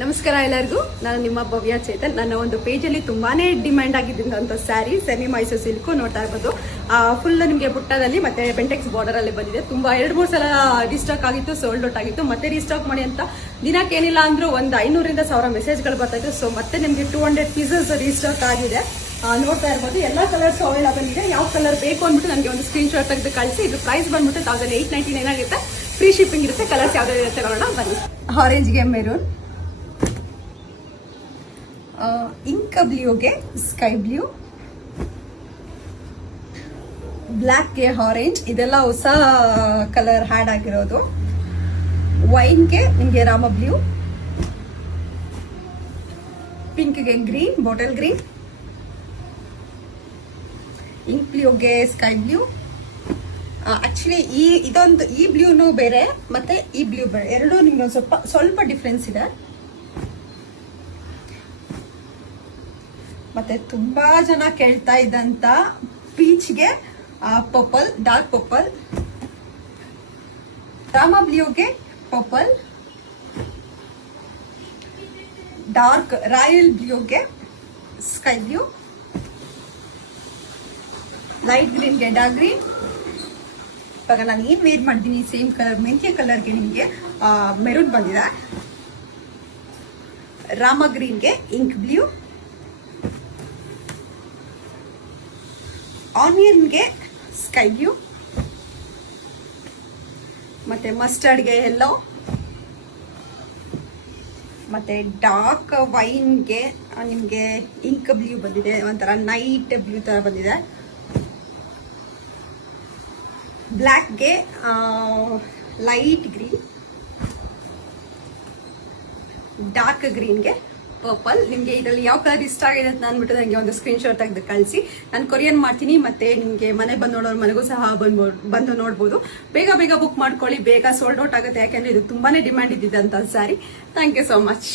ನಮಸ್ಕಾರ ಎಲ್ಲರಿಗೂ. ನಾನು ನಿಮ್ಮ ಭವ್ಯ ಚೇತನ್. ನನ್ನ ಒಂದು ಪೇಜಲ್ಲಿ ತುಂಬಾನೇ ಡಿಮ್ಯಾಂಡ್ ಆಗಿದ್ದಂಥ ಸ್ಯಾರಿ ಸೆಮಿ ಮೈಸೂರು ಸಿಲ್ಕು ನೋಡ್ತಾ ಇರ್ಬೋದು. ಫುಲ್ ನಿಮಗೆ ಬುಟ್ಟದಲ್ಲಿ ಮತ್ತೆ ಬೆಂಟೆಕ್ಸ್ ಬಾರ್ಡರ್ ಅಲ್ಲಿ ಬಂದಿದೆ. ತುಂಬಾ 2-3 ಸಲ ರೀಸ್ಟಾಕ್ ಆಗಿತ್ತು, ಸೋಲ್ಡ್ ಔಟ್ ಆಗಿತ್ತು. ಮತ್ತೆ ರೀಸ್ಟಾಕ್ ಮಾಡಿ ಅಂತ ದಿನಕ್ಕೆ ಏನಿಲ್ಲ ಅಂದ್ರೂ ಒಂದು 500ರಿಂದ 1000 ಮೆಸೇಜ್ಗಳು ಬರ್ತಾ ಇತ್ತು. ಸೊ ಮತ್ತೆ ನಿಮಗೆ 200 ಪೀಸಸ್ ರೀಸ್ಟಾಕ್ ಆಗಿದೆ. ನೋಡ್ತಾ ಇರ್ಬೋದು. ಎಲ್ಲಾ ಕಲರ್ಸ್ ಅವೈಲೇಬಲ್ ಇದೆ. ಯಾವ ಕಲರ್ ಬೇಕು ಅಂದ್ಬಿಟ್ಟು ನನಗೆ ಒಂದು ಸ್ಕ್ರೀನ್ ಶಾಟ್ ತೆಗೆದು ಕಳಿಸಿ. ಇದು ಪ್ರೈಸ್ ಬಂದ್ಬಿಟ್ಟು 1899 ಆಗುತ್ತೆ. ಫ್ರೀ ಶಿಪ್ಪಿಂಗ್ ಇರುತ್ತೆ. ಕಲರ್ಸ್ ಯಾವ್ದು ಇರುತ್ತೆ ನೋಡೋಣ ಬನ್ನಿ. ಆರೆಂಜ್ಗೆ ಮೆರೂನ್, ಇಂಕ್ ಬ್ಲೂಗೆ ಸ್ಕೈ ಬ್ಲೂ, ಬ್ಲ್ಯಾಕ್ಗೆ ಆರೆಂಜ್, ಇದೆಲ್ಲ ಹೊಸ ಕಲರ್ ಹ್ಯಾಡ್ ಆಗಿರೋದು. ವೈನ್ಗೆ ನಿಮಗೆ ರಾಮ ಬ್ಲೂ, ಪಿಂಕ್ಗೆ ಗ್ರೀನ್, ಬಾಟಲ್ ಗ್ರೀನ್, ಇಂಕ್ ಬ್ಲೂಗೆ ಸ್ಕೈ ಬ್ಲೂ. ಆಕ್ಚುಲಿ ಈ ಬ್ಲೂನು ಬೇರೆ ಮತ್ತೆ ಈ ಬ್ಲೂ ಬೇರೆ, ಎರಡು ನಿಮ್ಗೆ ಸ್ವಲ್ಪ ಡಿಫ್ರೆನ್ಸ್ ಇದೆ. ಮತ್ತೆ ತುಂಬಾ ಜನ ಕೇಳ್ತಾ ಇದ್ದಂತ ಪೀಚ್ಗೆ ಪರ್ಪಲ್, ಡಾರ್ಕ್ ಪರ್ಪಲ್, ರಾಮ ಬ್ಲೂಗೆ ಪರ್ಪಲ್, ಡಾರ್ಕ್ ರಾಯಲ್ ಬ್ಲೂಗೆ ಸ್ಕೈ ಬ್ಲೂ, ಲೈಟ್ ಗ್ರೀನ್ಗೆ ಡಾರ್ಕ್ ಗ್ರೀನ್. ಇವಾಗ ನಾನು ಏನ್ ವೇರ್ ಮಾಡ್ತೀನಿ ಸೇಮ್ ಕಲರ್ ಮೆಂತ್ಯ ಕಲರ್ಗೆ ನಿಮಗೆ ಮೆರೂನ್ ಬಂದಿದೆ. ರಾಮ ಗ್ರೀನ್ಗೆ ಇಂಕ್ ಬ್ಲೂ, ಆನಿಯನ್ಗೆ ಸ್ಕೈ ಬ್ಲೂ, ಮತ್ತೆ ಮಸ್ಟರ್ಡ್ಗೆ ಯೆಲ್ಲೋ, ಮತ್ತೆ ಡಾರ್ಕ್ ವೈನ್ಗೆ ನಿಮಗೆ ಇಂಕ್ ಬ್ಲೂ ಬಂದಿದೆ. ಒಂಥರ ನೈಟ್ ಬ್ಲೂ ತರ ಬಂದಿದೆ. ಬ್ಲ್ಯಾಕ್ಗೆ ಲೈಟ್ ಗ್ರೀನ್, ಡಾರ್ಕ್ ಗ್ರೀನ್ಗೆ ಪರ್ಪಲ್. ನಿಮಗೆ ಇದರಲ್ಲಿ ಯಾವ ಕಲರ್ ಇಷ್ಟ ಆಗಿದೆ ಅಂತ ಅಂದ್ಬಿಟ್ಟು ನನಗೆ ಒಂದು ಸ್ಕ್ರೀನ್ ಶಾಟ್ ತೆಗೆದು ಕಳಿಸಿ. ನಾನು ಕೊರಿಯನ್ ಮಾಡ್ತೀನಿ. ಮತ್ತೆ ನಿಮಗೆ ಮನೆ ಬಂದು ನೋಡೋರು ಮನೆಗೂ ಸಹ ಬಂದು ನೋಡ್ಬೋದು. ಬೇಗ ಬುಕ್ ಮಾಡ್ಕೊಳ್ಳಿ. ಬೇಗ ಸೋಲ್ಡ್ ಔಟ್ ಆಗುತ್ತೆ. ಯಾಕೆಂದ್ರೆ ಇದು ತುಂಬಾನೇ ಡಿಮ್ಯಾಂಡ್ ಇದ್ದಿದ್ದಂತ sari. Thank you so much.